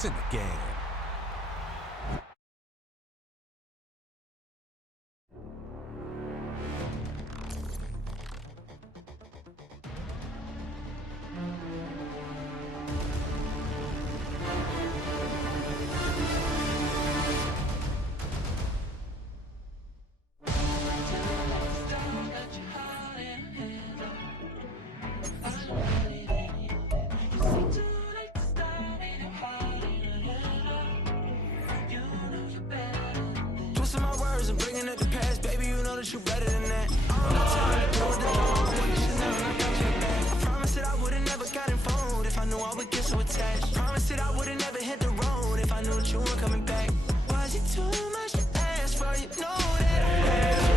It's in the game. Twisting my words and bringing up the past, baby, you know that you better than that. I promised that I would've never gotten phone if I knew I would get so attached. Promised that I would've never hit the road if I knew that you weren't coming back. Was it too much to ask for? You know that I had you.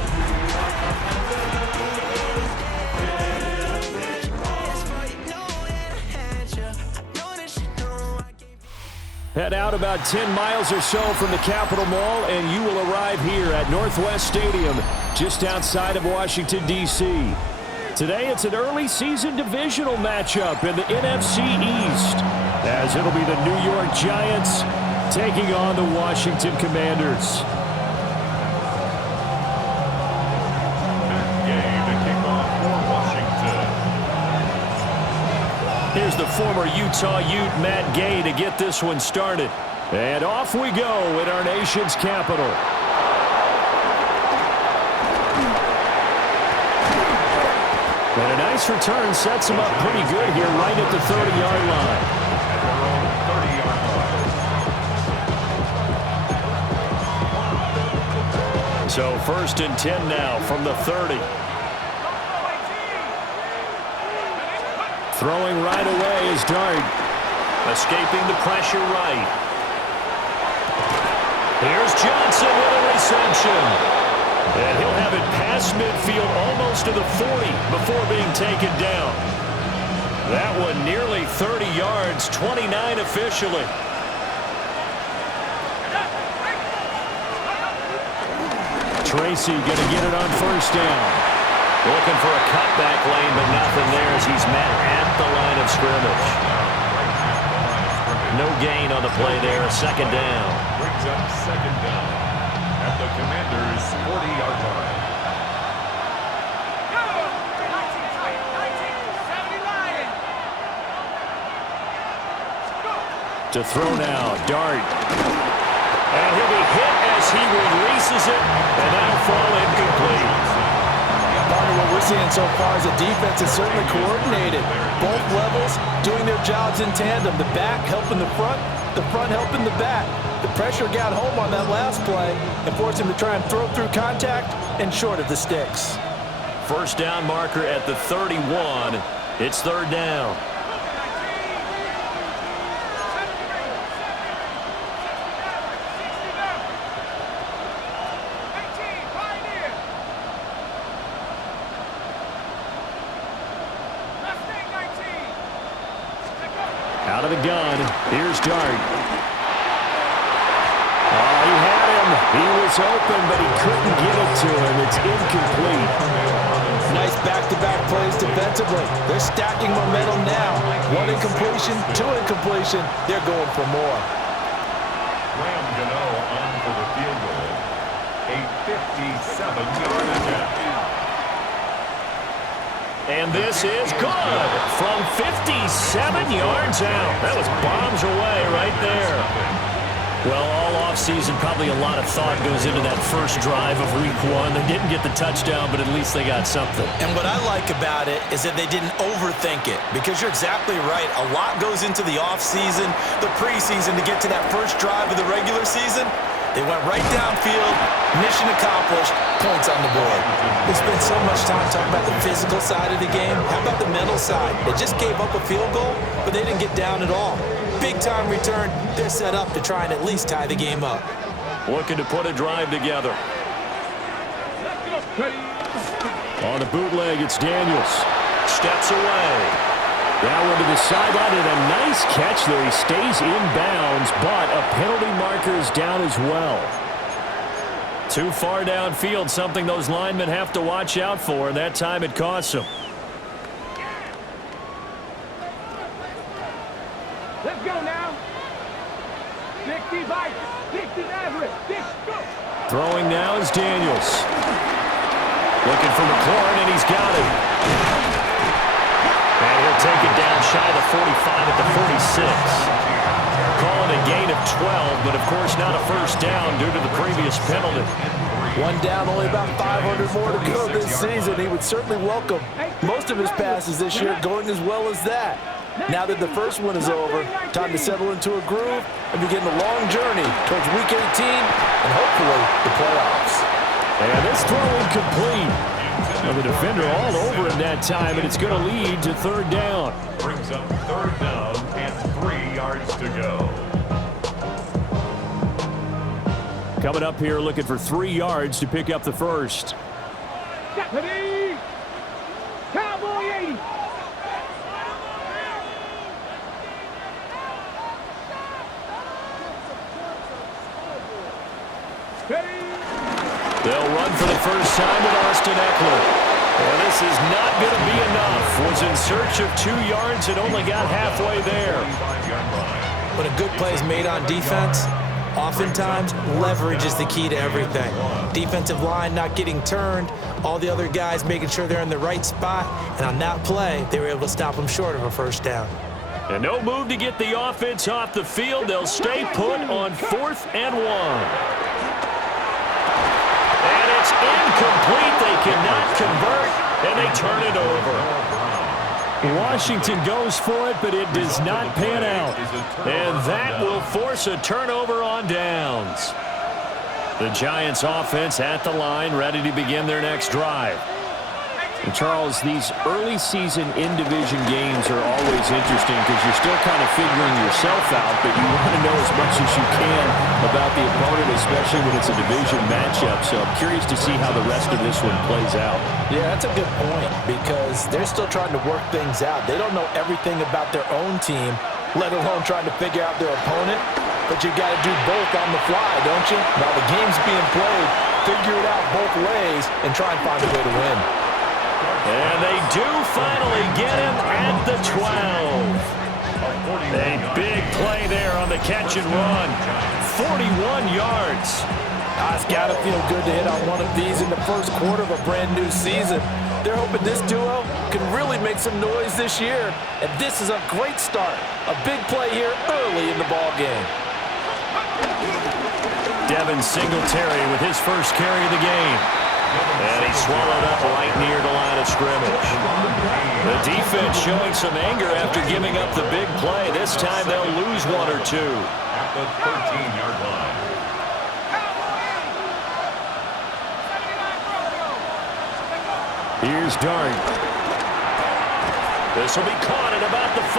Head out about 10 miles or so from the Capitol Mall, and you will arrive here at Northwest Stadium, just outside of Washington, D.C. Today, it's an early season divisional matchup in the NFC East, as it'll be the New York Giants taking on the Washington Commanders. Here's the former Utah Ute, Matt Gay, to get this one started. And off we go in our nation's capital. And a nice return sets him up pretty good here right at the 30-yard line. So 1st and 10 now from the 30. Throwing right away is Dart. Escaping the pressure right. Here's Johnson with a reception. And he'll have it past midfield almost to the 40 before being taken down. That one nearly 30 yards, 29 officially. Tracy going to get it on 1st down. Looking for a cutback lane, but nothing there as he's met at the line of scrimmage. No gain on the play there, a 2nd down. Brings up 2nd down at the Commanders' 40-yard line. To throw now, Dart. And he'll be hit as he releases it, and that'll fall incomplete. What we're seeing so far is the defense is certainly coordinated. Both levels doing their jobs in tandem. The back helping the front helping the back. The pressure got home on that last play and forced him to try and throw through contact and short of the sticks. 1st down marker at the 31. It's 3rd down. Out of the gun, here's Dart. Oh, he had him. He was open, but he couldn't get it to him. It's incomplete. Nice back-to-back plays defensively. They're stacking momentum now. 1 incompletion, 2 incompletion. They're going for more. Graham Gano on for the field goal. A 57-yard attempt. And this is good from 57 yards out. That was bombs away right there. Well, all offseason, probably a lot of thought goes into that first drive of Week 1. They didn't get the touchdown, but at least they got something. And what I like about it is that they didn't overthink it, because you're exactly right. A lot goes into the offseason, the preseason to get to that first drive of the regular season. They went right downfield, mission accomplished, points on the board. We spent so much time talking about the physical side of the game. How about the mental side? They just gave up a field goal, but they didn't get down at all. Big time return. They're set up to try and at least tie the game up. Looking to put a drive together. On the bootleg, it's Daniels. Steps away. That one to the sideline, and a nice catch there. He stays in bounds, but a penalty marker is down as well. Too far downfield, something those linemen have to watch out for, and that time it costs them. Let's go now. Throwing now is Daniels. Looking for McLaurin, and he's got it. And he'll take it down shy of the 45 at the 46. Calling a gain of 12, but of course not a first down due to the previous penalty. One down, only about 500 more to go this season. He would certainly welcome most of his passes this year going as well as that. Now that the first one is over, time to settle into a groove and begin the long journey towards Week 18 and hopefully the playoffs. And this throw incomplete. Well, the defender all over him that time, and it's going to lead to third down. Brings up third down and 3 yards to go. Coming up here looking for 3 yards to pick up the first. Deputy! Cowboy 80! They'll run for the first time with Austin Eckler. Well, this is not going to be enough. Was in search of 2 yards and only got halfway there. When a good play is made on defense, oftentimes leverage is the key to everything. Defensive line not getting turned, all the other guys making sure they're in the right spot, and on that play, they were able to stop them short of a first down. And no move to get the offense off the field. They'll stay put on 4th and 1. And it's incomplete. They cannot convert, and they turn it over. Washington goes for it, but it does not pan out. And that will force a turnover on downs. The Giants offense at the line, ready to begin their next drive. And Charles, these early season in-division games are always interesting because you're still kind of figuring yourself out, but you want to know as much as you can about the opponent, especially when it's a division matchup. So I'm curious to see how the rest of this one plays out. Yeah, that's a good point because they're still trying to work things out. They don't know everything about their own team, let alone trying to figure out their opponent. But you got to do both on the fly, don't you? While the game's being played, figure it out both ways and try and find a way to win. And they do finally get him at the 12. A big play there on the catch and run. 41 yards. It's got to feel good to hit on one of these in the first quarter of a brand new season. They're hoping this duo can really make some noise this year. And this is a great start. A big play here early in the ball game. Devin Singletary with his first carry of the game. And he swallowed up right near the line of scrimmage. The defense showing some anger after giving up the big play. This time they'll lose 1 or 2. At the 13-yard line. Here's Dart. This will be caught at about the 5.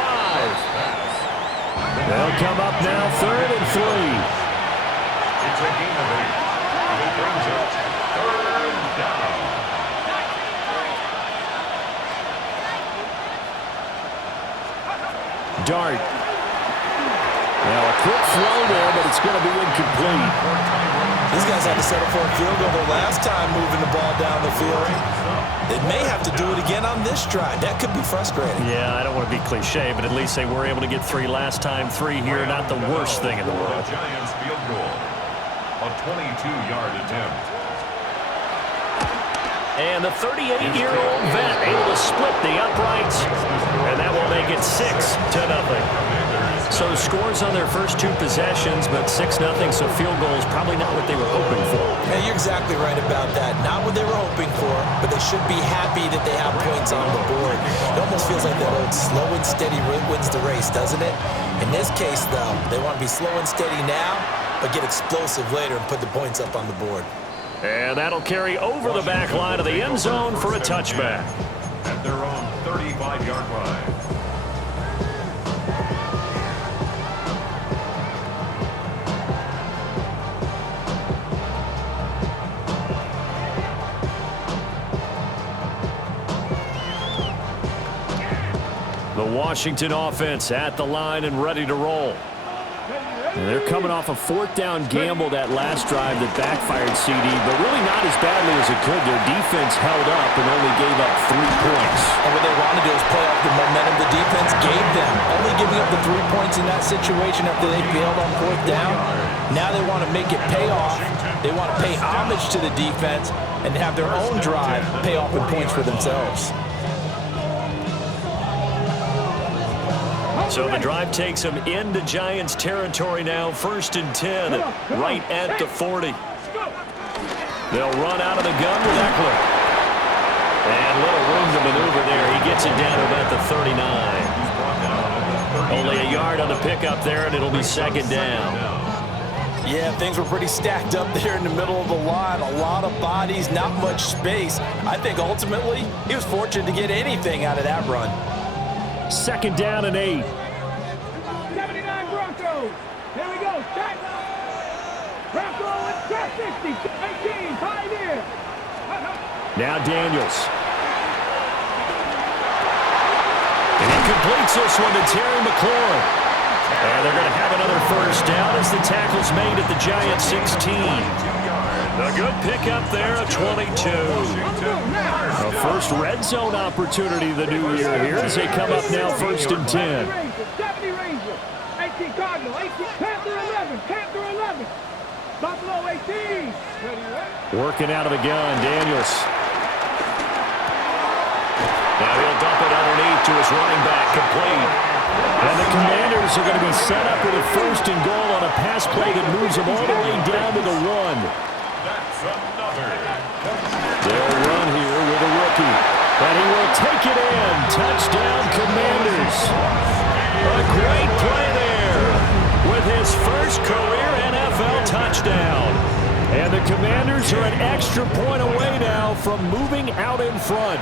They'll come up now 3rd and 3. It's a gain of 8. It brings up third down. Dart. Now a quick throw there, but it's going to be incomplete. These guys had to settle for a field goal their last time moving the ball down the field. They may have to do it again on this drive. That could be frustrating. Yeah, I don't want to be cliche, but at least they were able to get 3 last time. 3 here, not the worst thing in the world. Giants field goal. A 22-yard attempt. And the 38-year-old vet able to split the uprights, and that will make it 6-0. So scores on their first 2 possessions, but 6-0, so field goal is probably not what they were hoping for. Yeah, you're exactly right about that. Not what they were hoping for, but they should be happy that they have points on the board. It almost feels like that old slow and steady wins the race, doesn't it? In this case, though, they want to be slow and steady now, but get explosive later and put the points up on the board. And that'll carry over the back line of the end zone for a touchback. At their own 35-yard line. The Washington offense at the line and ready to roll. And they're coming off a 4th down gamble that last drive that backfired CD, but really not as badly as it could. Their defense held up and only gave up 3 points. And what they want to do is play off the momentum the defense gave them, only giving giving up the 3 points in that situation after they failed on fourth down. Now they want to make it pay off. They want to pay homage to the defense and have their own drive pay off in points for themselves. So the drive takes them into Giants territory now, 1st and 10, right at the 40. They'll run out of the gun with Eckler. And little room to maneuver there. He gets it down to about the 39. Only a yard on the pickup there, and it'll be 2nd down. Yeah, things were pretty stacked up there in the middle of the line. A lot of bodies, not much space. I think ultimately he was fortunate to get anything out of that run. 2nd down and 8. 79 Broncos. Here we go. Check. Bronco with 60. 18. Pioneer. Now Daniels. And he completes this one to Terry McLaurin. And they're going to have another 1st down as the tackle's made at the Giants 16. A good pickup there, a 22. A first red zone opportunity the new year here as they come up now 1st and 10. 70 Ranger. 18 Cardinal. 18 Panther 11. Panther 11. Buffalo 18. Working out of the gun, Daniels. Now he'll dump it underneath to his running back, complete. And the Commanders are going to be set up with a 1st and goal on a pass play that moves them all the way down to the 1. That's another. They'll run here with a rookie. And he will take it in. Touchdown, Commanders. A great play there with his first career NFL touchdown. And the Commanders are an extra point away now from moving out in front.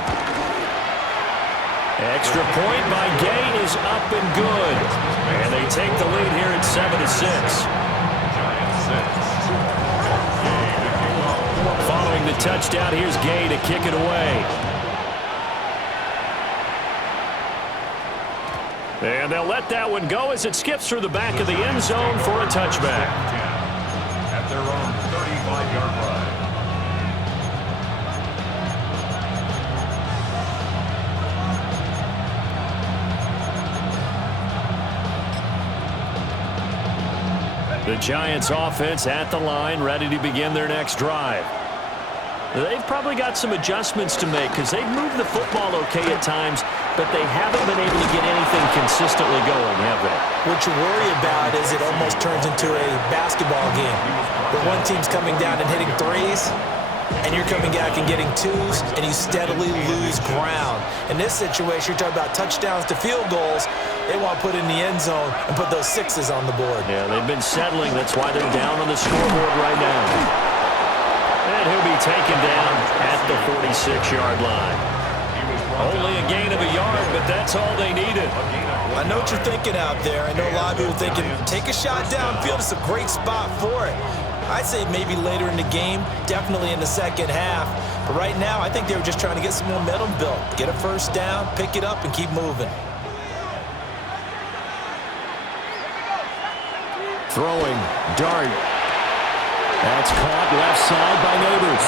Extra point by Gay is up and good. And they take the lead here at 7-6. Following the touchdown, here's Gay to kick it away. And they'll let that one go as it skips through the back of the end zone for a touchback. At their own 35-yard line. The Giants offense at the line, ready to begin their next drive. They've probably got some adjustments to make because they've moved the football okay at times, but they haven't been able to get anything consistently going, have they? What you worry about is it almost turns into a basketball game where one team's coming down and hitting threes, and you're coming back and getting twos, and you steadily lose ground. In this situation, you're talking about touchdowns to field goals. They want to put in the end zone and put those 6s on the board. Yeah, they've been settling. That's why they're down on the scoreboard right now. And he'll be taken down at the 46-yard line. Only a gain of a yard, but that's all they needed. I know what you're thinking out there. I know a lot of people are thinking, take a shot downfield. It's a great spot for it. I'd say maybe later in the game, definitely in the second half. But right now, I think they were just trying to get some momentum built. Get a 1st down, pick it up, and keep moving. Throwing, Dart. That's caught left side by Neighbors.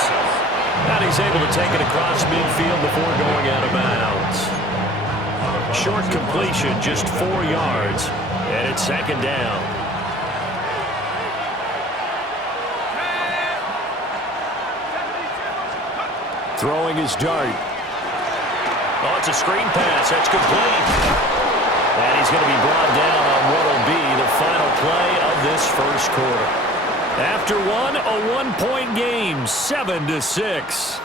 And he's able to take it across midfield before going out of bounds. Short completion, just 4 yards, and it's 2nd down. Throwing his Dart. Oh, it's a screen pass. That's complete. And he's going to be brought down on what will be the final play of this first quarter. After one, a 1-point game, 7-6.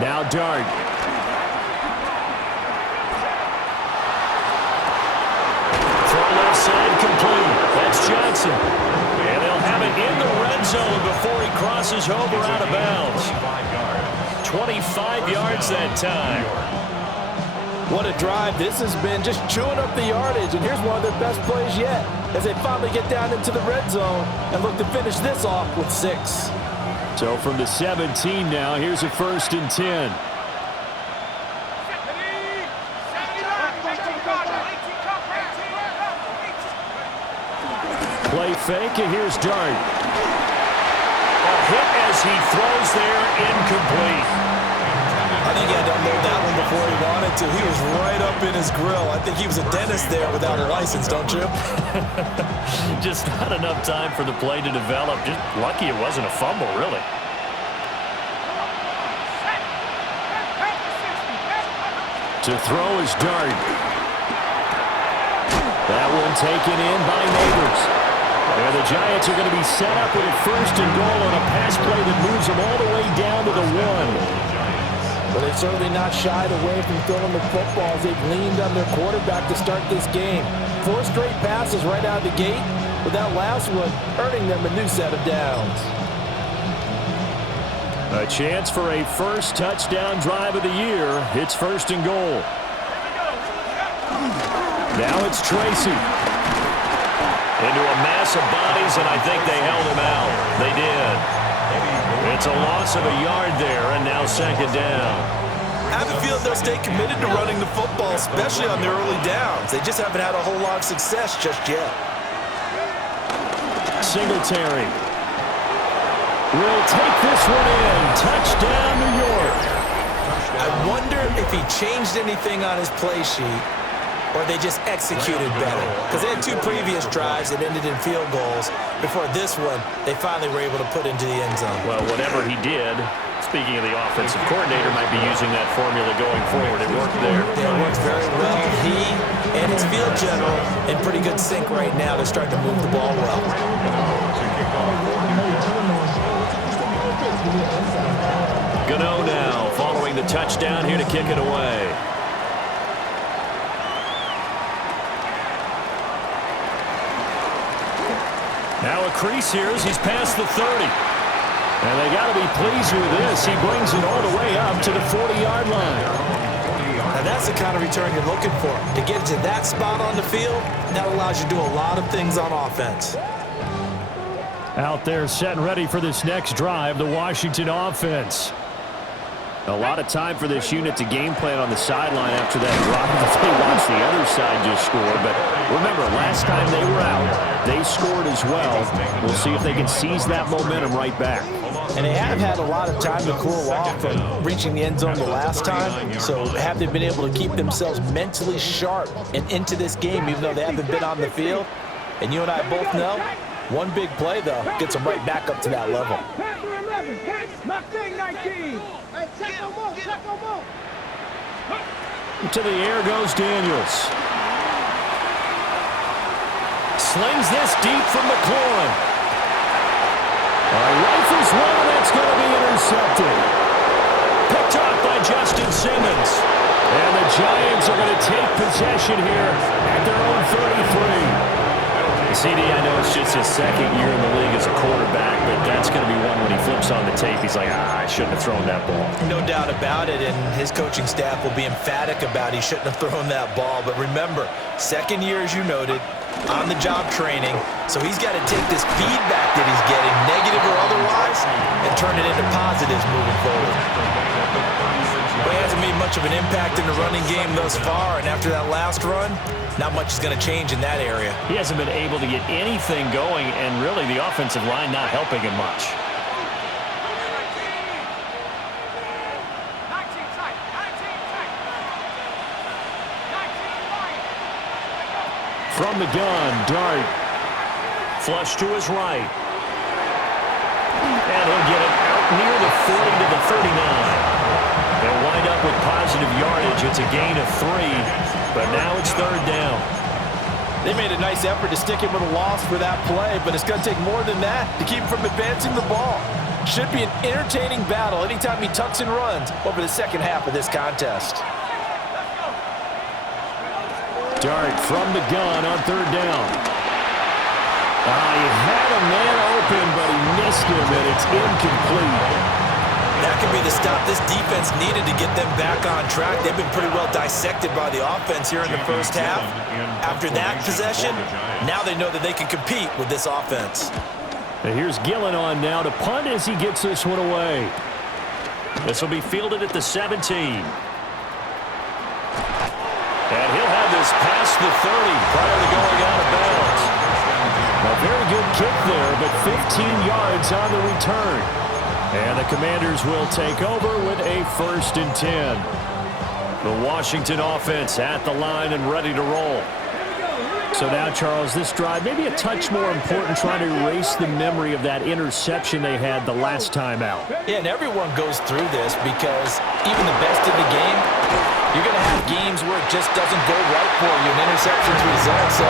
Now Dart. Throw left side complete. That's Johnson. And they'll have it in the red zone before he crosses over out of bounds. 25 yards that time. What a drive this has been, just chewing up the yardage. And here's one of their best plays yet as they finally get down into the red zone and look to finish this off with 6. So from the 17 now, here's a 1st and 10. Play fake, and here's Dart. A hit as he throws there, incomplete. I think he had to unload that one before he wanted to. He was right up in his grill. I think he was a dentist there without a license, don't you? Just not enough time for the play to develop. Just lucky it wasn't a fumble, really. To throw is Dart. That one taken in by Neighbors. And the Giants are going to be set up with a 1st and goal on a pass play that moves them all the way down to the 1. But they've certainly not shied away from throwing the footballs. They've leaned on their quarterback to start this game. 4 straight passes right out of the gate, with that last one earning them a new set of downs. A chance for a first touchdown drive of the year. It's 1st and goal. Now it's Tracy. Into a mass of bodies, and I think they held him out. They did. It's a loss of a yard there, and now 2nd down. I have a feeling they'll stay committed to running the football, especially on their early downs. They just haven't had a whole lot of success just yet. Singletary will take this one in. Touchdown, New York. I wonder if he changed anything on his play sheet, or they just executed better. Because they had 2 previous drives that ended in field goals. Before this one, they finally were able to put into the end zone. Well, whatever he did, speaking of the offensive coordinator, might be using that formula going forward. It worked there. It worked very well. He and his field general in pretty good sync right now. They're starting to move the ball well. Gano now following the touchdown here to kick it away. Now a crease here as he's past the 30. And they got to be pleased with this. He brings it all the way up to the 40-yard line. Now that's the kind of return you're looking for. To get to that spot on the field, that allows you to do a lot of things on offense. Out there set and ready for this next drive, the Washington offense. A lot of time for this unit to game plan on the sideline after that drive. They watched the other side just score. But remember, last time they were out, they scored as well. We'll see if they can seize that momentum right back. And they have had a lot of time to cool off from reaching the end zone the last time. So have they been able to keep themselves mentally sharp and into this game, even though they haven't been on the field? And you and I both know, one big play, though, gets them right back up to that level. Panther 11, catch, Mustang 19. Hey, check no more, check no more. To the air goes Daniels. Slings this deep from McLaurin. Rifles one, and that's going to be intercepted. Picked off by Justin Simmons. And the Giants are going to take possession here at their own 33. CD, I know it's just his 2nd year in the league as a quarterback, but that's going to be one when he flips on the tape. He's like, I shouldn't have thrown that ball. No doubt about it, and his coaching staff will be emphatic about he shouldn't have thrown that ball. But remember, 2nd year, as you noted, on-the-job training, so he's got to take this feedback that he's getting, negative or otherwise, and turn it into positives moving forward. But he hasn't made much of an impact in the running game thus far, and after that last run, not much is going to change in that area. He hasn't been able to get anything going, and really the offensive line not helping him much. From the gun, Dart. Flush to his right. And he'll get it out near the 40 to the 39. They'll wind up with positive yardage. It's a gain of 3, but now it's 3rd down. They made a nice effort to stick him with a loss for that play, but it's going to take more than that to keep him from advancing the ball. Should be an entertaining battle anytime he tucks and runs over the second half of this contest. Dart from the gun on 3rd down. He had a man open, but he missed him, and it's incomplete. That could be the stop this defense needed to get them back on track. They've been pretty well dissected by the offense here in the first half. After that possession, now they know that they can compete with this offense. And here's Gillen on now to punt as he gets this one away. This will be fielded at the 17. And he'll have this past the 30 prior to going out of bounds. A very good kick there, but 15 yards on the return. And the Commanders will take over with a 1st and 10. The Washington offense at the line and ready to roll. So now, Charles, this drive maybe a touch more important, trying to erase the memory of that interception they had the last time out. Yeah, and everyone goes through this because even the best in the game, you're going to have games where it just doesn't go right for you, and interceptions result. So,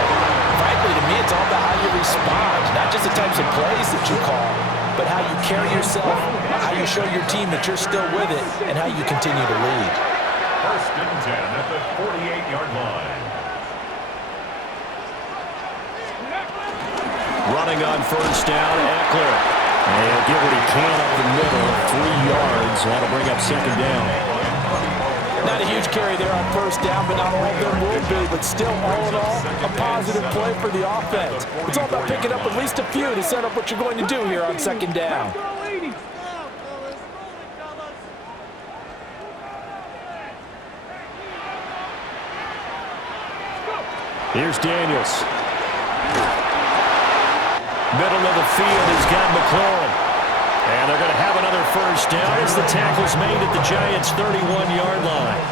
frankly, to me, it's all about how you respond, not just the types of plays that you call, but how you carry yourself, how you show your team that you're still with it, and how you continue to lead. 1st and 10 at the 48-yard line. Running on 1st down, Eckler. And he'll get what he can up the middle, 3 yards. That'll bring up 2nd down. Not a huge carry there on 1st down, but not all of them will be. But still, all in all, a positive play for the offense. It's all about picking up at least a few to set up what you're going to do here on 2nd down. Here's Daniels. Middle of the field, he's got McLaurin. And they're going to have another 1st down as the tackle's made at the Giants' 31-yard line.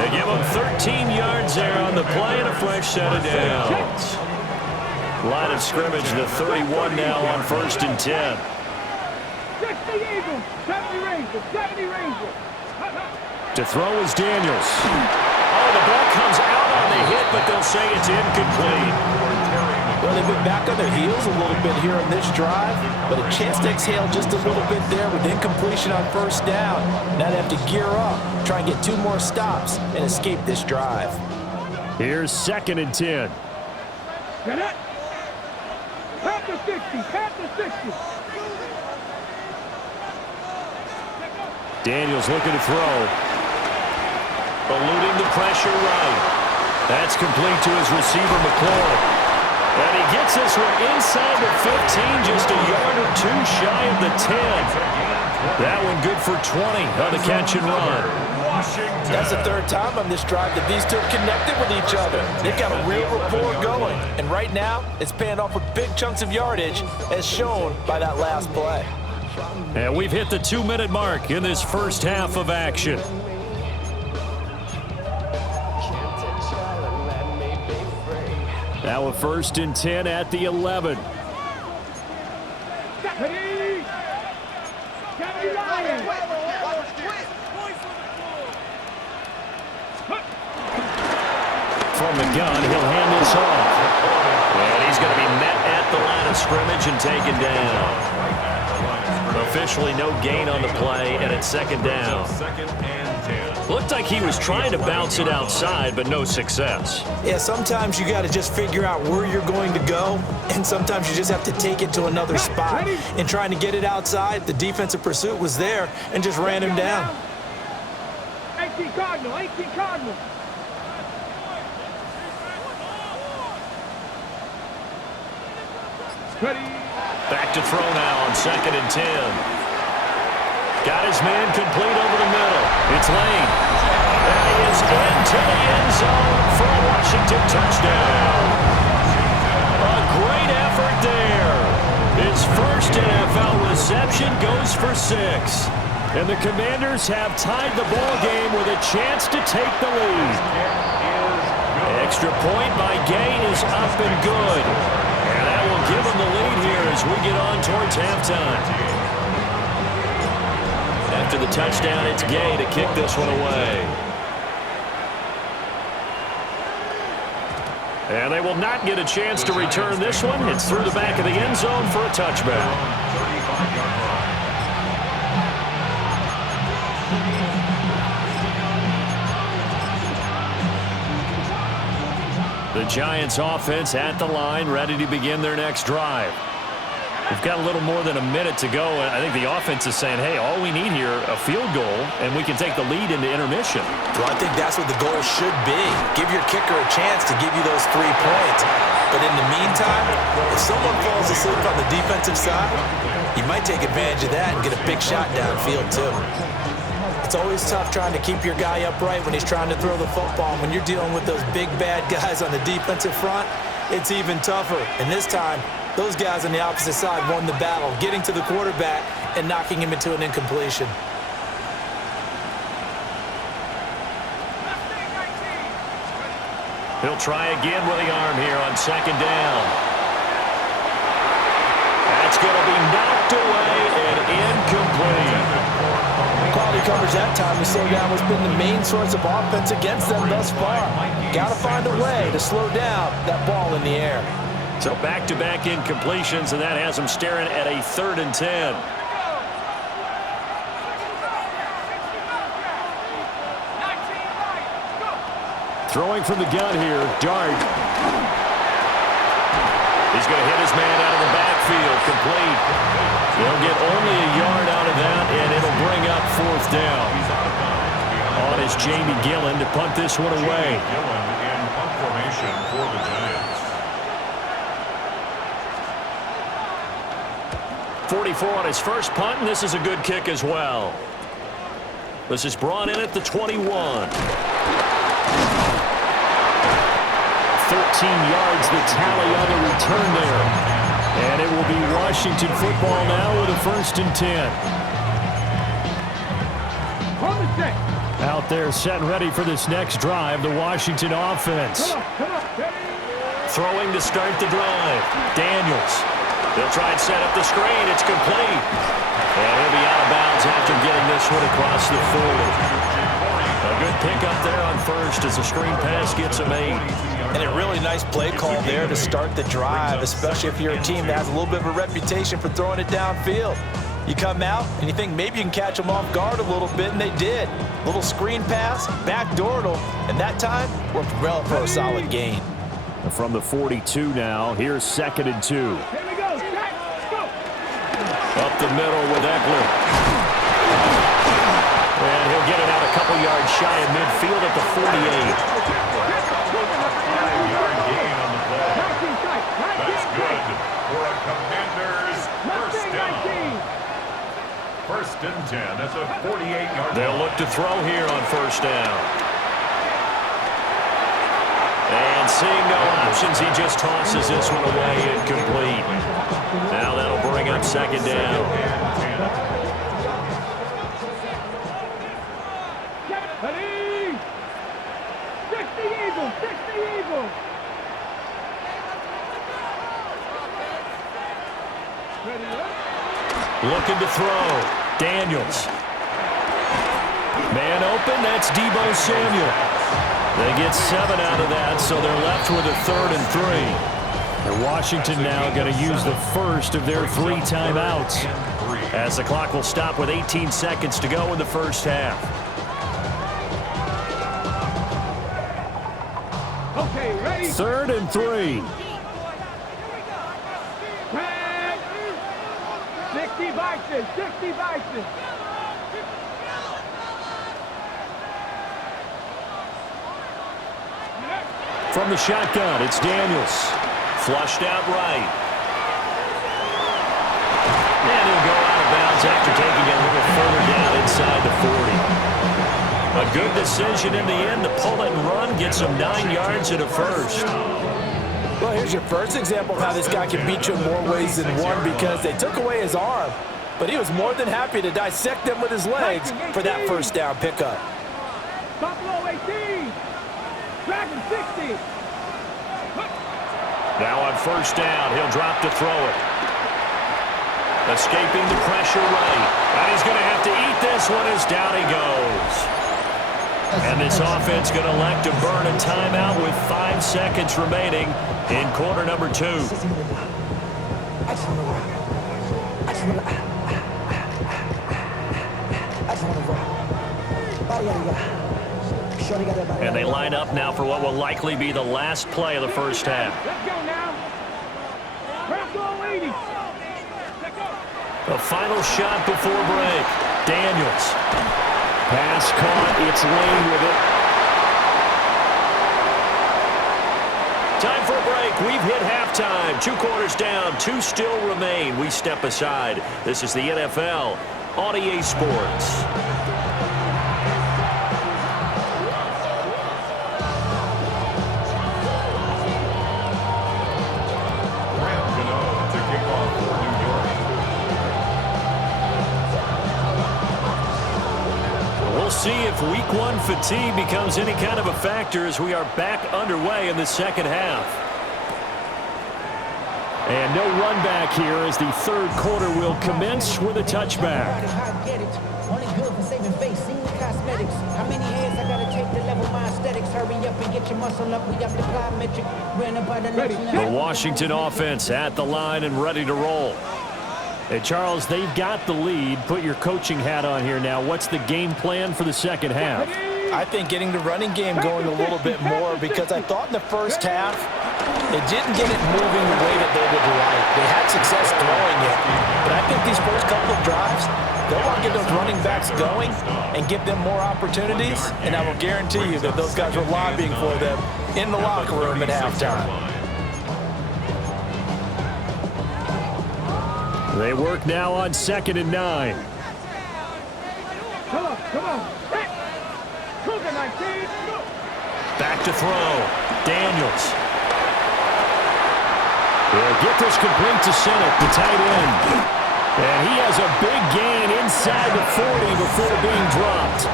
They give them 13 yards there on the play and a fresh set of downs. Line of scrimmage, the 31 now on 1st and 10. 60 Eagles, 70 Rangers, 70 Rangers. To throw is Daniels. Oh, the ball comes out on the hit, but they'll say it's incomplete. Well, they've been back on their heels a little bit here on this drive, but a chance to exhale just a little bit there with incompletion on 1st down. Now they have to gear up, try and get 2 more stops, and escape this drive. Here's 2nd and 10. Get it? Pat the 60, pat the 60. Daniels looking to throw. Eluding the pressure right. That's complete to his receiver, McLaurin. And he gets this one inside the 15, just a yard or 2 shy of the 10. That one good for 20 on the catch and run. That's the 3rd time on this drive that these two have connected with each other. They've got a real rapport going. And right now, it's paying off with big chunks of yardage, as shown by that last play. And we've hit the 2-minute mark in this first half of action. Now a 1st and 10 at the 11. 70 Lions. From the gun, he'll hand this off. And he's going to be met at the line of scrimmage and taken down. Officially no gain on the play, and it's 2nd down. Looked like he was trying to bounce it outside, but no success. Yeah, sometimes you got to just figure out where you're going to go, and sometimes you just have to take it to another spot. In trying to get it outside, the defensive pursuit was there and just ran him down. 18 Cardinal, 18 Cardinal. Back to throw now on 2nd and 10. Got his man complete over the middle. It's Lane. And he is into the end zone for a Washington touchdown. A great effort there. His first NFL reception goes for 6. And the Commanders have tied the ball game with a chance to take the lead. Extra point by Gay is up and good. And that will give him the lead here as we get on towards halftime. After the touchdown, it's Gay to kick this one away. And they will not get a chance to return this one. It's through the back of the end zone for a touchback. The Giants offense at the line, ready to begin their next drive. We've got a little more than a minute to go, and I think the offense is saying, hey, all we need here, a field goal, and we can take the lead into intermission. Well, I think that's what the goal should be. Give your kicker a chance to give you those 3 points. But in the meantime, if someone falls asleep on the defensive side, you might take advantage of that and get a big shot downfield, too. It's always tough trying to keep your guy upright when he's trying to throw the football. When you're dealing with those big, bad guys on the defensive front, it's even tougher. And this time, those guys on the opposite side won the battle, getting to the quarterback and knocking him into an incompletion. He'll try again with the arm here on 2nd down. That's going to be knocked away and incomplete. Quality coverage that time to slow down what's been the main source of offense against them thus far. Got to find a way to slow down that ball in the air. So back-to-back incompletions, and that has them staring at a 3rd and 10. Throwing from the gun here, Dart. He's going to hit his man out of the backfield, complete. They'll get only a yard out of that, and it'll bring up 4th down. On is Jamie Gillen to punt this one away. Gillen in punt formation for the Giants. 44 on his first punt, and this is a good kick as well. This is brought in at the 21. 13 yards, the tally on the return there. And it will be Washington football now with a 1st and 10. Out there set and ready for this next drive, the Washington offense. Throwing to start the drive. Daniels. They'll try and set up the screen. It's complete. And he'll be out of bounds after getting this one across the 40. A good pickup there on 1st as the screen pass gets a made. And a really nice play call there to start the drive, especially if you're a team that has a little bit of a reputation for throwing it downfield. You come out and you think maybe you can catch them off guard a little bit, and they did. Little screen pass, backdoored them, and that time worked well for a solid gain. From the 42 now, here's 2nd and 2. Here we go, Jack, go. Up the middle with Eckler. And he'll get it out a couple yards shy of midfield at the 48. 5-yard gain on the play. That's good for a Commanders 1st down. 1st and 10. That's a 48-yard. They'll look to throw here on 1st down. And seeing no options, he just tosses this one away incomplete. Now that'll bring up 2nd down. Ready? 60 Eagles, 60 Eagles. Ready up. Looking to throw. Daniels. Man open, that's Deebo Samuel. They get 7 out of that, so they're left with a 3rd and 3. And Washington now going to use the first of their 3 timeouts. As the clock will stop with 18 seconds to go in the 1st half. Okay, ready? 3rd and 3. 60 Vikings, 60 Vikings. From the shotgun, it's Daniels. Flushed out right. And he'll go out of bounds after taking it a little further down inside the 40. A good decision in the end to pull it and run, gets him 9 yards and a 1st. Well, here's your first example of how this guy can beat you in more ways than one, because they took away his arm, but he was more than happy to dissect them with his legs for that 1st down pickup. Buffalo 18. Dragon 60. Now on 1st down, he'll drop to throw it. Escaping the pressure right. And he's going to have to eat this one as down he goes. And this offense going to elect to burn a timeout with 5 seconds remaining in quarter number 2. And they line up now for what will likely be the last play of the 1st half. Let's go now. Press all 80. A final shot before break. Daniels. Pass caught. It's Lane with it. Time for a break. We've hit halftime. 2 quarters down. 2 still remain. We step aside. This is the NFL on EA Sports. See if week 1 fatigue becomes any kind of a factor as we are back underway in the second half. And no run back here as the third quarter will commence with a touchback. Only good for saving face, seeing the cosmetics. How many hands I gotta take to level my aesthetics? Hurry up and get your muscle up. We up the plyometric. Ran up by the next. The Washington offense at the line and ready to roll. Hey, Charles, they've got the lead. Put your coaching hat on here now. What's the game plan for the second half? I think getting the running game going a little bit more because I thought in the first half they didn't get it moving the way that they would like. They had success throwing it, but I think these first couple of drives, they'll want to get those running backs going and give them more opportunities, and I will guarantee you that those guys were lobbying for them in the locker room at halftime. They work now on 2nd and 9. Come on. Cougar 19. Back to throw. Daniels. They'll get this complete to Senate, the tight end. And he has a big gain inside the 40 before being dropped.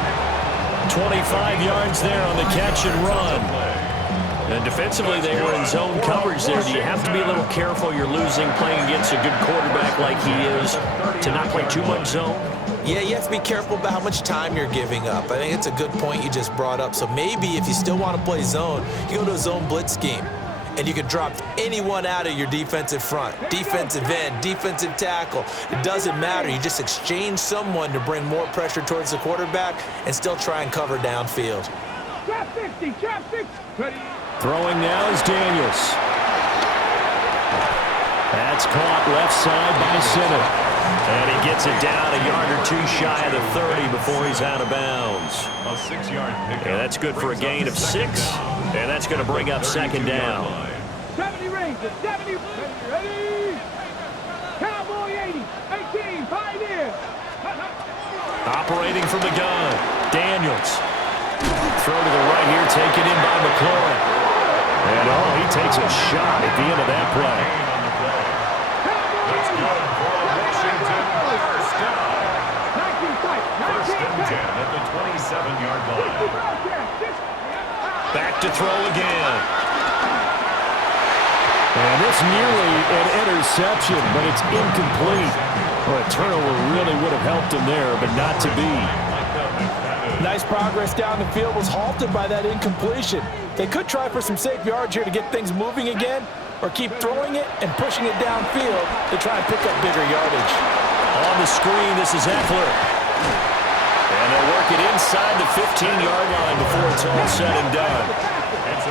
25 yards there on the catch and run. And defensively, they were in zone coverage there. Do you have to be a little careful? You're losing playing against a good quarterback like he is to not play too much zone? Yeah, you have to be careful about how much time you're giving up. I think it's a good point you just brought up. So maybe if you still want to play zone, you go to a zone blitz scheme. And you can drop anyone out of your defensive front. Defensive end, defensive tackle. It doesn't matter. You just exchange someone to bring more pressure towards the quarterback and still try and cover downfield. Trap 60. Ready. Throwing now is Daniels. That's caught left side by Senate. And he gets it down a yard or 2 shy of the 30 before he's out of bounds. A 6-yard pickup. And that's good for a gain of 6. And that's going to bring up 2nd down. 70 Rangers. 70. Ready. Cowboy 80. 18. Pioneer. Operating from the gun. Daniels. Throw to the right here, taken in by McLaurin. And he takes a shot at the end of that play. That's good for Washington. First down. 1st and 10 at the 27-yard line. Back to throw again. And it's nearly an interception, but it's incomplete. Well, a turnover really would have helped him there, but not to be. Nice progress down the field was halted by that incompletion. They could try for some safe yards here to get things moving again, or keep throwing it and pushing it downfield to try and pick up bigger yardage. On the screen, this is Eckler. And they'll work it inside the 15-yard line before it's all said and done.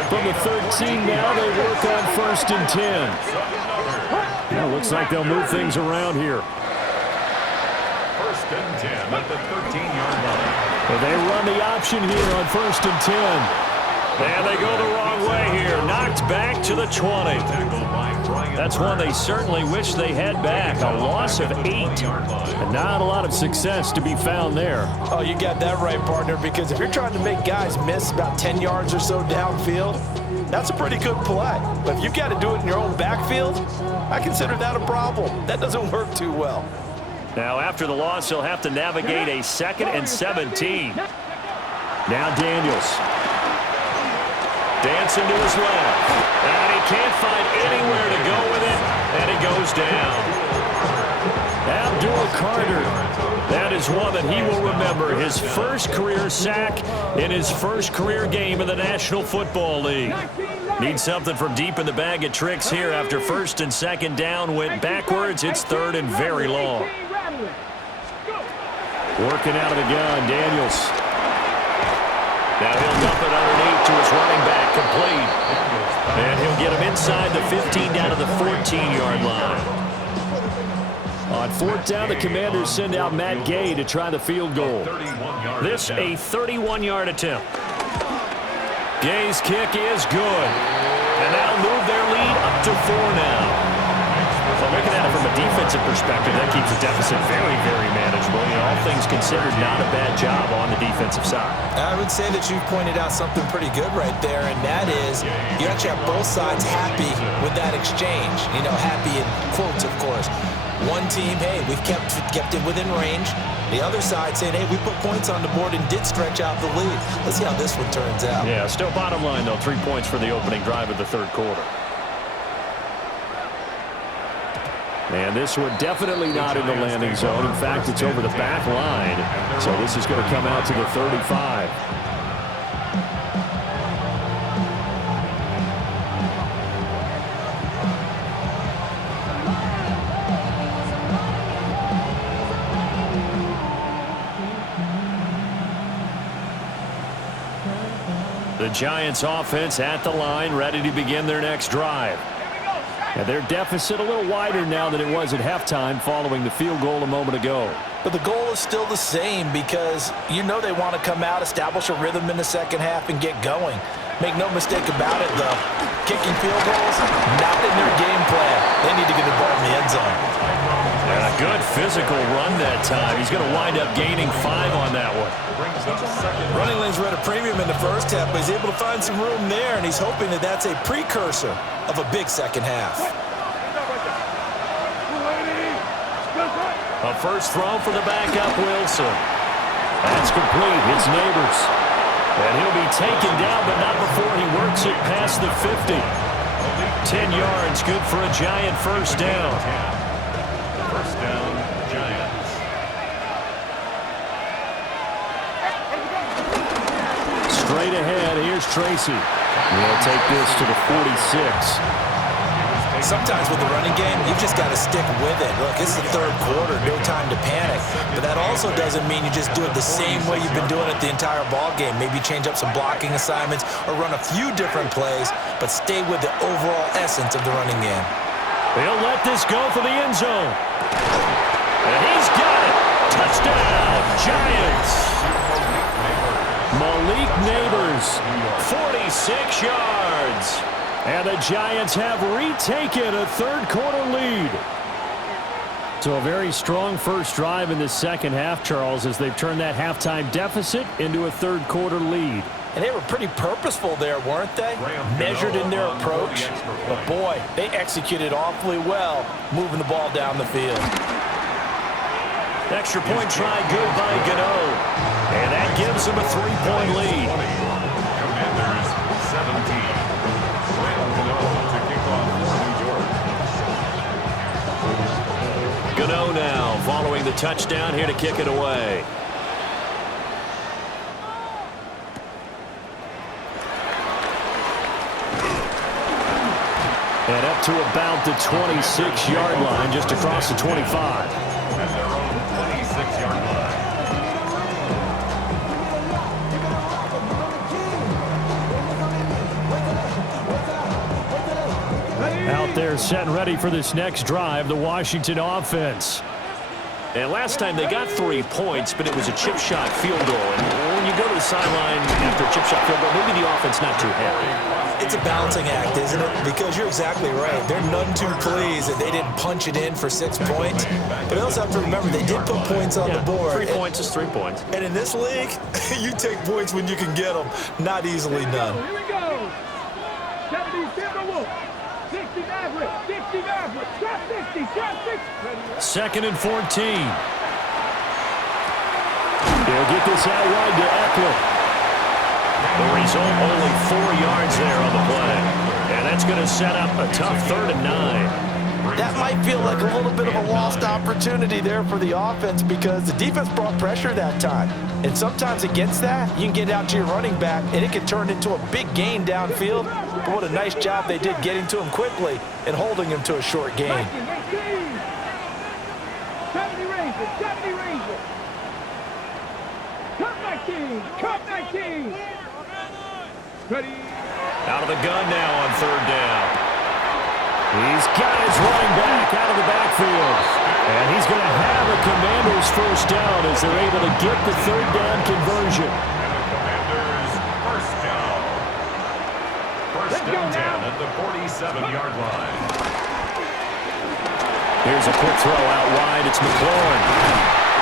From the 13 now, they work on 1st and 10. Yeah, looks like they'll move things around here. 1st and 10 at the 13-yard line. Well, they run the option here on 1st and 10. And they go the wrong way here. Knocked back to the 20. That's one they certainly wish they had back. A loss of 8. And not a lot of success to be found there. Oh, you got that right, partner, because if you're trying to make guys miss about 10 yards or so downfield, that's a pretty good play. But if you got to do it in your own backfield, I consider that a problem. That doesn't work too well. Now, after the loss, he'll have to navigate a 2nd and 17. Now Daniels. Dancing to his left. And he can't find anywhere to go with it. And he goes down. Abdul Carter. That is one that he will remember. His first career sack in his first career game in the National Football League. Need something from deep in the bag of tricks here after 1st and 2nd down. Went backwards. It's 3rd and very long. Working out of the gun, Daniels. Now he'll dump it underneath to his running back, complete. And he'll get him inside the 15 down to the 14-yard line. On 4th down, the Commanders send out Matt Gay to try the field goal. This a 31-yard attempt. Gay's kick is good. And that'll move their lead up to 4 now. Well, looking at it from a defensive perspective, that keeps the deficit very, very manageable. You know, all things considered, not a bad job on the defensive side. I would say that you pointed out something pretty good right there, and that is you actually have both sides happy with that exchange. You know, happy in quotes, of course. One team, hey, we've kept it within range. The other side saying, hey, we put points on the board and did stretch out the lead. Let's see how this one turns out. Yeah, still bottom line, though, 3 points for the opening drive of the third quarter. And this one definitely not in the landing zone. In fact, it's over the back line. So this is going to come out to the 35. The Giants offense at the line, ready to begin their next drive. And their deficit a little wider now than it was at halftime following the field goal a moment ago. But the goal is still the same because you know they want to come out, establish a rhythm in the second half, and get going. Make no mistake about it, though. Kicking field goals, not in their game plan. They need to get the ball in the end zone. And a good physical run that time. He's going to wind up gaining 5 on that one. Running lanes were at a premium in the first half, but he's able to find some room there, and he's hoping that that's a precursor of a big second half. A first throw for the backup, Wilson. That's complete. It's Neighbors. And he'll be taken down, but not before he works it past the 50. 10 yards, good for a Giant first down. First down, Giants. Straight ahead, here's Tracy. He'll take this to the 46. Sometimes with the running game, you've just got to stick with it. Look, it's the third quarter, no time to panic. But that also doesn't mean you just do it the same way you've been doing it the entire ball game. Maybe change up some blocking assignments or run a few different plays, but stay with the overall essence of the running game. He'll let this go for the end zone. And he's got it. Touchdown, Giants. Malik Neighbors, 46 yards. and the Giants have retaken a third quarter lead. So a very strong first drive in the second half, Charles, as they've turned that halftime deficit into a third quarter lead. And they were pretty purposeful there, weren't they? Measured in their approach. But boy, they executed awfully well, moving the ball down the field. Extra point try good by Gano. And that gives them a 3-point lead. Commanders 17. Graham Gano to kick off for New York. Gano now following the touchdown here to kick it away. And up to about the 26-yard line, just across the 25. At their own 26-yard line. Out there set and ready for this next drive, the Washington offense. And last time they got 3 points, but it was a chip shot field goal. And when you go to the sideline after a chip shot field goal, maybe the offense not too happy. It's a balancing act, isn't it? Because you're exactly right. They're none too pleased that they didn't punch it in for 6 points. But they also have to remember they did put points on the board. 3 points is 3 points. And in this league, you take points when you can get them, not easily done. Here we go. 70 Timberwolves. 60 Mavericks. 60 Mavericks. Shot 60. Shot 60. Second and 14. They'll get this out wide to Eckler. The result, only 4 yards there on the play. And that's going to set up a tough 3rd and 9. That might feel like a little bit of a lost opportunity there for the offense because the defense brought pressure that time. And sometimes against that, you can get out to your running back, and it can turn into a big gain downfield. But what a nice job they did getting to him quickly and holding him to a short gain. 70 Rangers. 70 Rangers. Cut 19. Cut 19. Ready. Out of the gun now on 3rd down. He's got his running back out of the backfield. And he's going to have a Commanders first down as they're able to get the third down conversion. And the Commanders first down. First and 10 at the 47-yard line. Here's a quick throw out wide. It's McLaurin.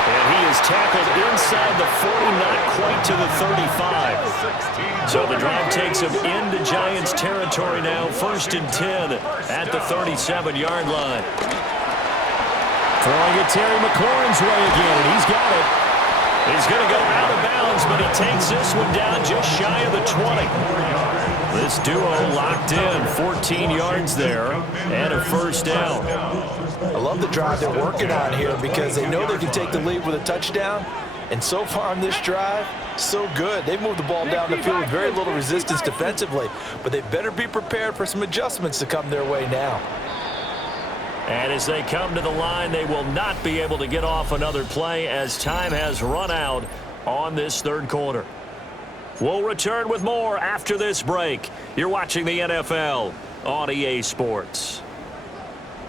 And he is tackled inside the 40, not quite to the 35. So the drive takes him into Giants territory now. First and 10 at the 37-yard line. Throwing it Terry McLaurin's way again, and he's got it. He's going to go out of bounds, but he takes this one down just shy of the 20. This duo locked in, 14 yards there, and a first down. I love the drive they're working on here because they know they can take the lead with a touchdown. And so far on this drive, so good. They moved the ball down the field with very little resistance defensively, but they better be prepared for some adjustments to come their way now. And as they come to the line, they will not be able to get off another play as time has run out on this third quarter. We'll return with more after this break. You're watching the NFL on EA Sports.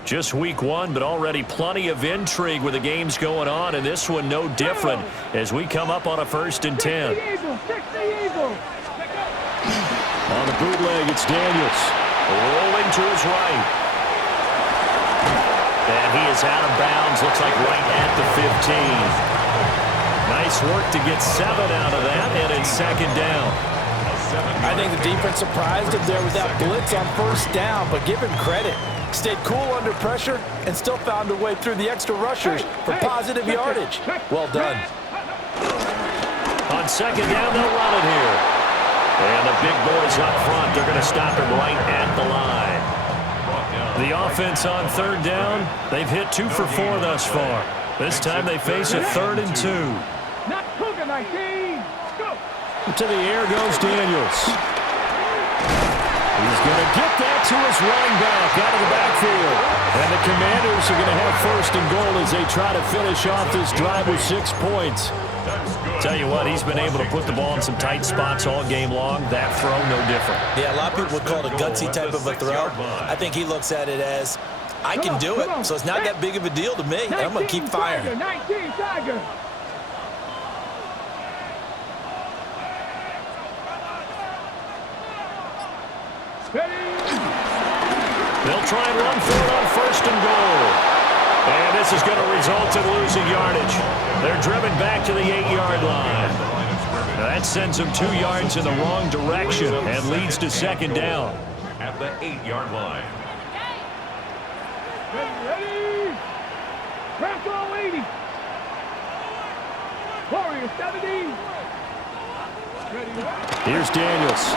Just week one, but already plenty of intrigue with the games going on, and this one no different as we come up on a first and 10. On the bootleg, it's Daniels. Rolling to his right. And he is out of bounds, looks like right at the 15. Nice work to get 7 out of that, and it's second down. I think the defense surprised him there with that blitz on first down, but give him credit. Stayed cool under pressure and still found a way through the extra rushers for positive yardage. Well done. On second down, they'll run it here. And the big boys up front, they're going to stop him right at the line. The offense on third down, they've hit 2 for 4 thus far. This time they face a 3rd and 2. Not cooking, 19. Go. To the air goes Daniels. He's going to get that to his running back out of the backfield. And the Commanders are going to have first and goal as they try to finish off this drive with 6 points. Tell you what, he's been able to put the ball in some tight spots all game long. That throw, no different. Yeah, a lot of people would call it a gutsy type of a throw. I think he looks at it as, I can do it, so it's not that big of a deal to me, and I'm going to keep firing. 19, Tiger. They'll try and run for it on first and goal. And this is going to result in losing yardage. They're driven back to the 8-yard line. Now that sends them 2 yards in the wrong direction and leads to second down. At the 8-yard line. Ready? Bronco 80. Warrior 70. Ready? Here's Daniels.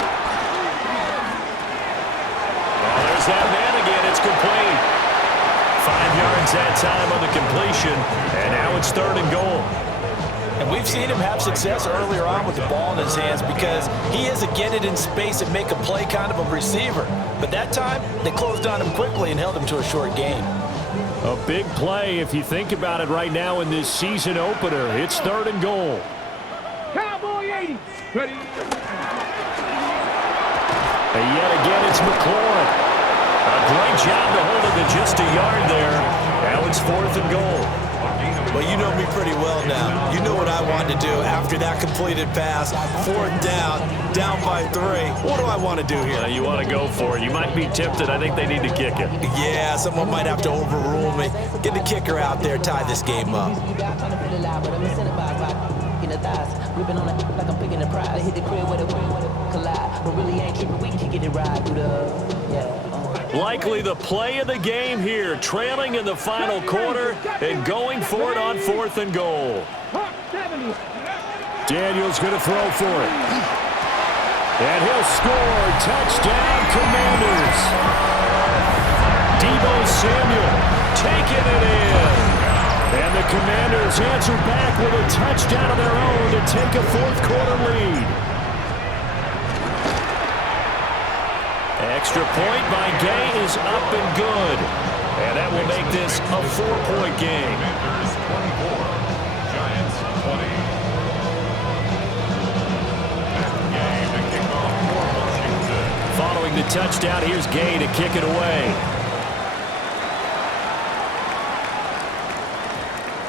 Oh, there's that man again. It's complete. 5 yards that time on the completion, and now it's 3rd and goal. And we've seen him have success earlier on with the ball in his hands because he is a get it in space and make a play kind of a receiver. But that time, they closed on him quickly and held him to a short gain. A big play if you think about it right now in this season opener. It's 3rd and goal. Cowboy 80. Ready? And yet again, it's McLaurin. A great job to hold him to just a yard there. Now it's 4th and goal. Well, you know me pretty well now. You know what I want to do after that completed pass. 4th down by 3. What do I want to do here? You want to go for it. You might be tempted. I think they need to kick it. Yeah, someone might have to overrule me. Get the kicker out there, tie this game up. We've been on it like I'm picking a prize. Hit the crib with a collide, but really ain't tripping. We can get it right through the Likely the play of the game here, trailing in the final quarter and going for it on 4th and goal. Daniels going to throw for it. And he'll score. Touchdown, Commanders. Deebo Samuel taking it in. And the Commanders answer back with a touchdown of their own to take a 4th quarter lead. Extra point by Gay is up and good. And that will make this a 4-point game. Commanders 24, Giants 20. Gay to kick off for Washington. Following the touchdown, here's Gay to kick it away.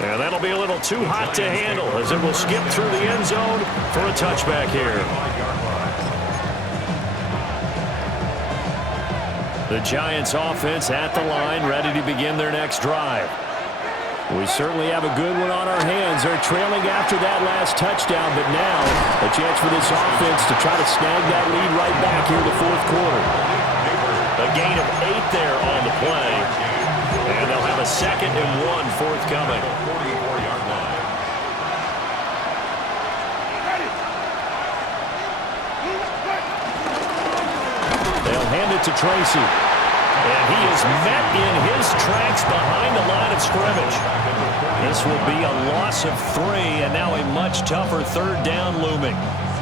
And that'll be a little too hot to handle as it will skip through the end zone for a touchback here. The Giants offense at the line, ready to begin their next drive. We certainly have a good one on our hands. They're trailing after that last touchdown, but now a chance for this offense to try to snag that lead right back here in the fourth quarter. A gain of 8 there on the play. And they'll have a 2nd and 1 forthcoming. They'll hand it to Tracy. And he is met in his tracks behind the line of scrimmage. This will be a loss of 3, and now a much tougher 3rd down looming.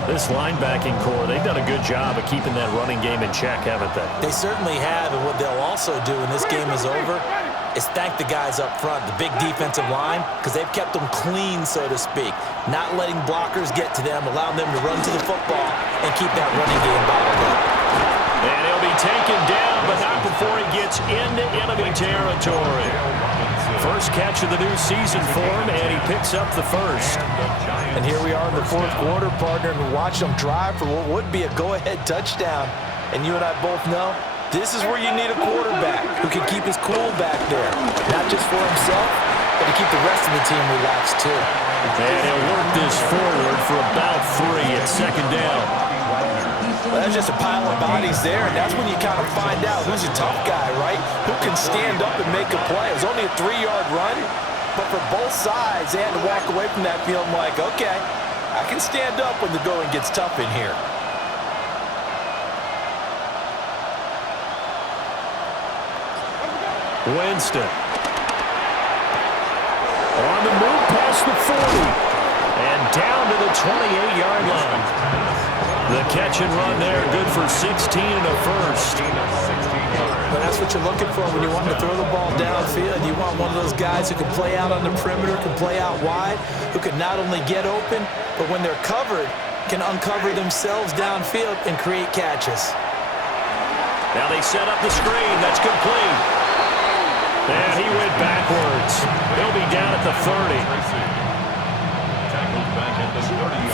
This linebacking core, they've done a good job of keeping that running game in check, haven't they? They certainly have, and what they'll also do when this game is over is thank the guys up front, the big defensive line, because they've kept them clean, so to speak, not letting blockers get to them, allowing them to run to the football and keep that running game bottled up. And he'll be taken down, but not before he gets into enemy territory. First catch of the new season for him, and he picks up the first. And here we are in the fourth quarter, partner, and we watch them drive for what would be a go-ahead touchdown. And you and I both know this is where you need a quarterback who can keep his cool back there, not just for himself, but to keep the rest of the team relaxed too. And he'll work this forward for about 3 at 2nd down. Well, there's just a pile of bodies there, and that's when you kind of find out who's a tough guy, right? Who can stand up and make a play. It was only a 3-yard run, but for both sides, they had to walk away from that feeling like, okay, I can stand up when the going gets tough in here. Winston. On the move past the 40. And down to the 28-yard line. The catch and run there, good for 16 and a first. But that's what you're looking for when you want to throw the ball downfield. You want one of those guys who can play out on the perimeter, can play out wide, who can not only get open, but when they're covered, can uncover themselves downfield and create catches. Now they set up the screen. That's complete. And he went backwards. He'll be down at the 30.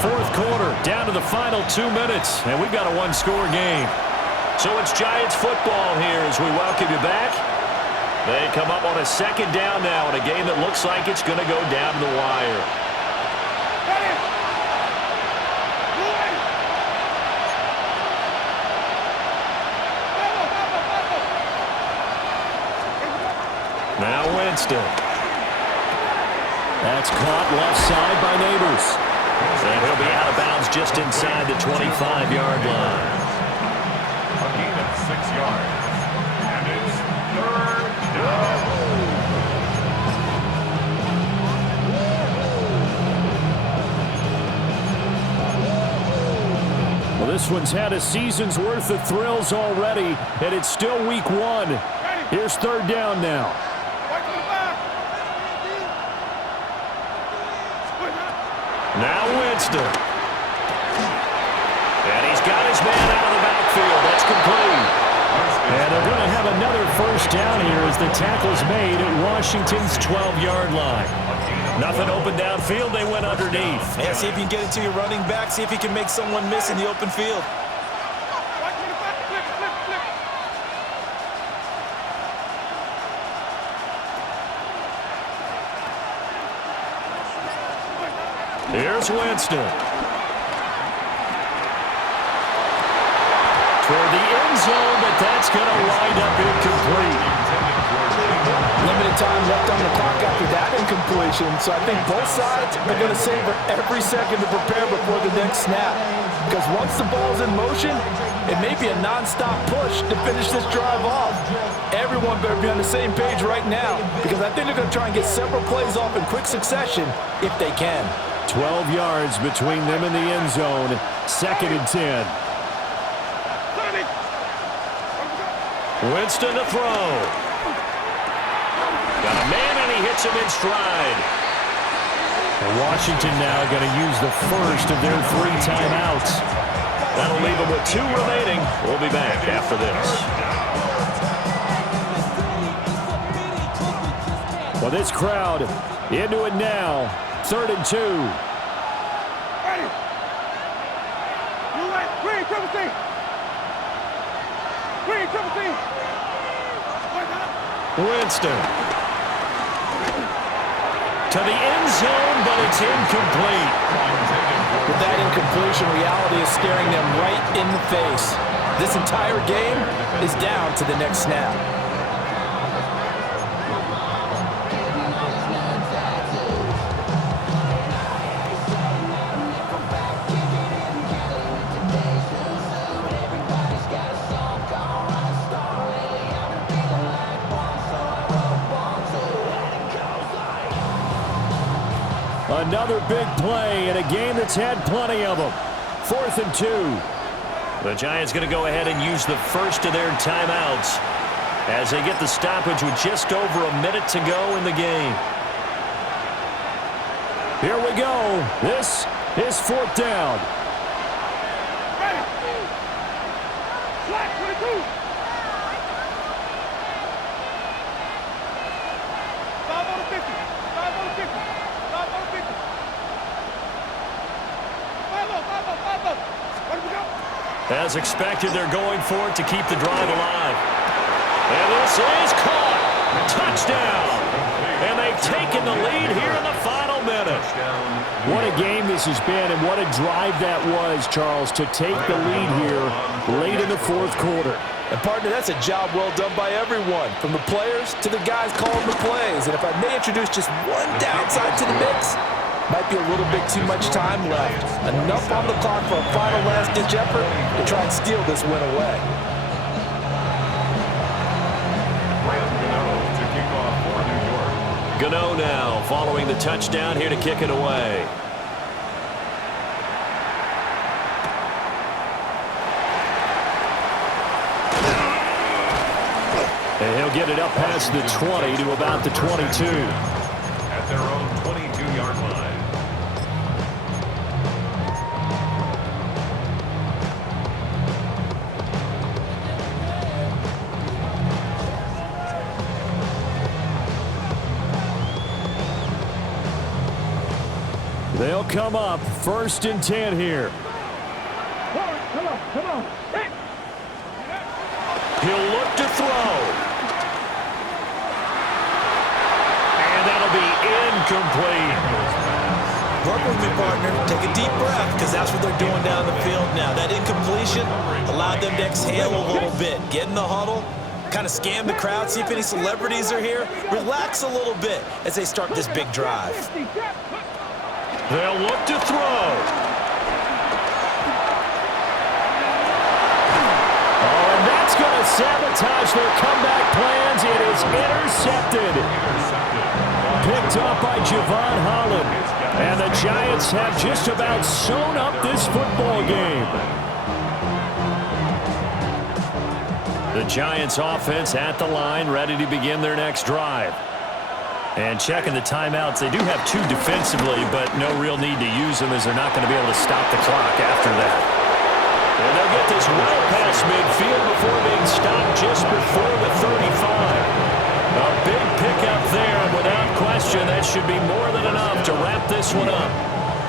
Fourth quarter, down to the final 2 minutes, and we've got a 1-score game. So it's Giants football here as we welcome you back. They come up on a 2nd down now in a game that looks like it's going to go down to the wire. Now Winston. That's caught left side by Neighbors. And he'll be out of bounds just inside the 25-yard line. A gain of 6 yards. And it's 3rd down. Well, this one's had a season's worth of thrills already, and it's still week 1. Here's 3rd down now. Now Winston. And he's got his man out of the backfield. That's complete. And they're going to have another first down here as the tackle's made at Washington's 12-yard line. Nothing open downfield. They went underneath. Yeah, see if you can get it to your running back. See if you can make someone miss in the open field. Here's Winston. Toward the end zone, but that's going to wind up incomplete. Limited time left on the clock after that incompletion, so I think both sides are going to savor every second to prepare before the next snap. Because once the ball's in motion, it may be a non-stop push to finish this drive off. Everyone better be on the same page right now, because I think they're going to try and get several plays off in quick succession if they can. 12 yards between them and the end zone. 2nd and 10. Winston to throw. Got a man, and he hits him in stride. And Washington now going to use the first of their 3 timeouts. That'll leave them with 2 remaining. We'll be back after this. Well, this crowd Into it now. 3rd and 2. Ready. Green, triple team. Green, triple team. Winston. To the end zone, but it's incomplete. With that incompletion, reality is staring them right in the face. This entire game is down to the next snap. Another big play in a game that's had plenty of them. 4th and 2. The Giants going to go ahead and use the first of their timeouts as they get the stoppage with just over a minute to go in the game. Here we go. This is 4th down. Ready. Flat 22. 5 on the 50. 5 on the 50. 5 on the 50. 5 up. Where do we go? As expected, they're going for it to keep the drive alive. And this is caught. Touchdown. And they've taken the lead here in the final minute. What a game this has been, and what a drive that was, Charles, to take the lead here late in the 4th quarter. And, partner, that's a job well done by everyone, from the players to the guys calling the plays. And if I may introduce just one downside to the mix, might be a little bit too much time left. Enough on the clock for a final last-ditch effort to try and steal this win away. To kick off for New York. Gano now following the touchdown here to kick it away. And he'll get it up past the 20 to about the 22. At their own 22-yard line. They'll come up 1st and 10 here. Come on. Hey. He'll look to throw. And that'll be incomplete. Work with me, partner. Take a deep breath, because that's what they're doing down the field now. That incompletion allowed them to exhale a little bit. Get in the huddle, kind of scan the crowd, see if any celebrities are here. Relax a little bit as they start this big drive. They'll look to throw. Oh, and that's going to sabotage their comeback plans. It is intercepted. Picked up by Javon Holland. And the Giants have just about sewn up this football game. The Giants offense at the line, ready to begin their next drive. And checking the timeouts, they do have 2 defensively, but no real need to use them as they're not going to be able to stop the clock after that. And they'll get this well past midfield before being stopped just before the 35. A big pickup there, and without question, that should be more than enough to wrap this one up.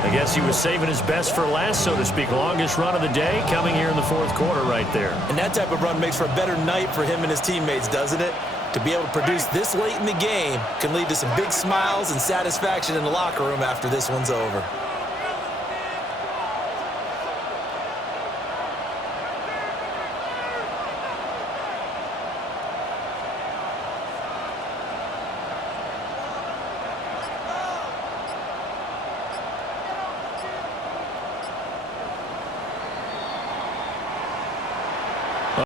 I guess he was saving his best for last, so to speak. Longest run of the day coming here in the 4th quarter right there. And that type of run makes for a better night for him and his teammates, doesn't it? To be able to produce this late in the game can lead to some big smiles and satisfaction in the locker room after this one's over.